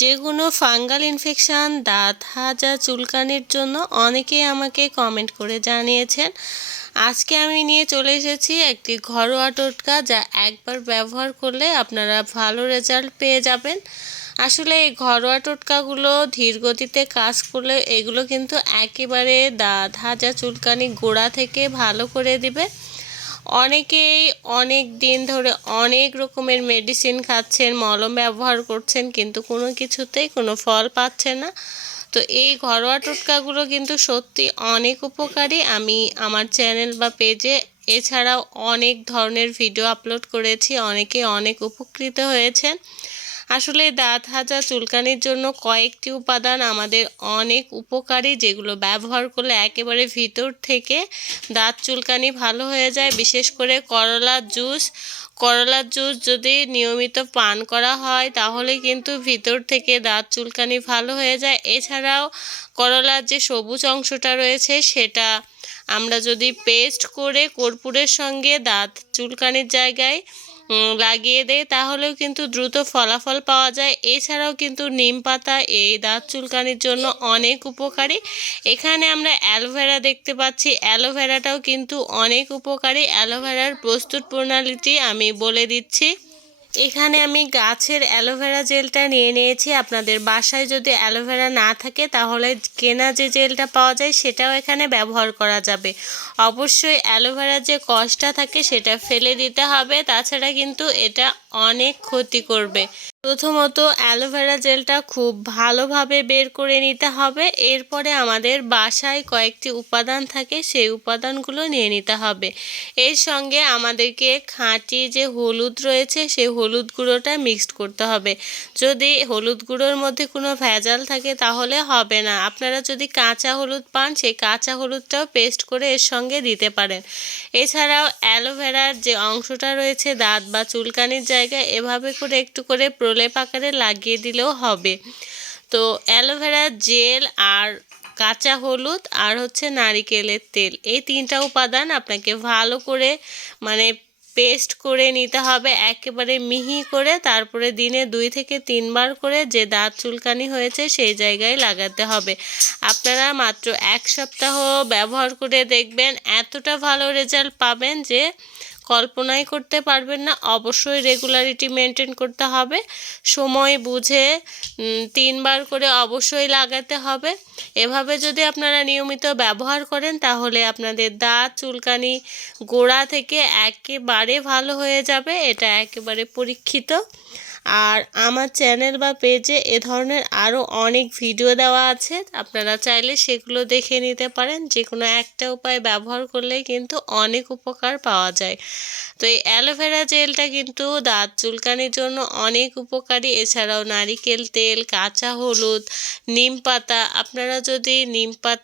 যে কোনো fungal infection, দাঁত হাজা চুলকানির জন্য অনেকেই আমাকে কমেন্ট করে জানিয়েছেন। আজকে আমি নিয়ে চলে এসেছি একটি ঘরোয়া টোটকা যা একবার ব্যবহার করলে আপনারা ভালো রেজাল্ট পেয়ে যাবেন। আসলে এই ঘরোয়া টোটকাগুলো ধীর গতিতে কাজ করলে এগুলো কিন্তু একেবারে দাঁত হাজা চুলকানি গোড়া থেকে ভালো করে দিবে। অনেকেই অনেক দিন ধরে অনেক রকমের মেডিসিন খাচ্ছেন, মলম ব্যবহার করছেন, কিন্তু কোনো কিছুতেই কোনো ফল পাচ্ছে না। তো এই ঘরোয়া টোটকাগুলো কিন্তু সত্যি অনেক উপকারী। আমি আমার চ্যানেল বা পেজে এছাড়াও অনেক ধরনের ভিডিও আপলোড করেছি, অনেকে অনেক উপকৃত হয়েছেন। আসলে দাঁত হাজা চুলকানির জন্য কয়েকটি উপাদান আমাদের অনেক উপকারী, যেগুলো ব্যবহার করলে একেবারে ভিতর থেকে দাঁত চুলকানি ভালো হয়ে যায়। বিশেষ করে করলার জুস। করলার জুস যদি নিয়মিত পান করা হয়, তাহলে কিন্তু ভিতর থেকে দাঁত চুলকানি ভালো হয়ে যায়। এছাড়াও করলার যে সবুজ অংশটা রয়েছে, সেটা আমরা যদি পেস্ট করে কর্পূরের সঙ্গে দাঁত চুলকানির জায়গায় লাগিয়ে দেয় তাহলেও কিন্তু দ্রুত ফলাফল পাওয়া যায়। এছাড়াও কিন্তু নিম পাতা, এই দাঁত চুলকানির জন্য অনেক উপকারী। এখানে আমরা অ্যালোভেরা দেখতে পাচ্ছি। অ্যালোভেরাটাও কিন্তু অনেক উপকারী। অ্যালোভেরার প্রস্তুত প্রণালীটি আমি বলে দিচ্ছি। এখানে আমি গাছের অ্যালোভেরা জেলটা নিয়ে নিয়েছি। আপনাদের বাসায় যদি অ্যালোভেরা না থাকে, তাহলে কেনা যে জেলটা পাওয়া যায়, সেটাও এখানে ব্যবহার করা যাবে। অবশ্যই অ্যালোভেরা যে কষটা থাকে, সেটা ফেলে দিতে হবে। তাছাড়া কিন্তু এটা অনেক ক্ষতি করবে। প্রথমত অ্যালোভেরা জেলটা খুব ভালোভাবে বের করে নিতে হবে। এরপরে আমাদের বাসায় কয়েকটি উপাদান থাকে, সেই উপাদানগুলো নিয়ে নিতে হবে। এর সঙ্গে আমাদেরকে খাঁটি যে হলুদ রয়েছে, সেই হলুদ গুঁড়োটা মিক্সড করতে হবে। যদি হলুদ গুঁড়োর মধ্যে কোনো ভেজাল থাকে তাহলে হবে না। আপনারা যদি কাঁচা হলুদ পান, সেই কাঁচা হলুদটাও পেস্ট করে এর সঙ্গে দিতে পারেন। এছাড়াও অ্যালোভেরার যে অংশটা রয়েছে, দাঁত বা চুলকানির জায়গায় এভাবে করে একটু করে প্রলেপ আকারে লাগিয়ে দিলেও হবে। তো অ্যালোভেরা জেল আর কাঁচা হলুদ আর হচ্ছে নারিকেলের তেল, এই তিনটা উপাদান আপনাকে ভালো করে মানে পেস্ট করে নিতে হবে, একেবারে মিহি করে তারপরে দিনে দুই থেকে তিনবার করে যে দাঁত চুলকানি হয়েছে সেই জায়গায় লাগাতে হবে। আপনারা মাত্র এক সপ্তাহ ব্যবহার করে দেখবেন, এতটা ভালো রেজাল্ট পাবেন যে কল্পনাই করতে পারবেন না। অবশ্যই রেগুলারিটি মেনটেন করতে হবে। সময় বুঝে তিনবার করে অবশ্যই লাগাতে হবে। এভাবে যদি আপনারা নিয়মিত ব্যবহার করেন, তাহলে আপনাদের দাঁত, চুলকানি, গোড়া থেকে একেবারে ভালো হয়ে যাবে। এটা একেবারে পরীক্ষিত। আর আমার চ্যানেল বা পেজে এ ধরনের আরও অনেক ভিডিও দেওয়া আছে। আপনারা চাইলে সেগুলো দেখে নিতে পারেন। যে কোনো একটা উপায় ব্যবহার করলে কিন্তু অনেক উপকার পাওয়া যায়। তো এই অ্যালোভেরা জেলটা কিন্তু দাঁত চুলকানির জন্য অনেক উপকারী। এছাড়াও নারিকেল তেল, কাঁচা হলুদ, নিম পাতা। আপনারা যদি নিম পাতা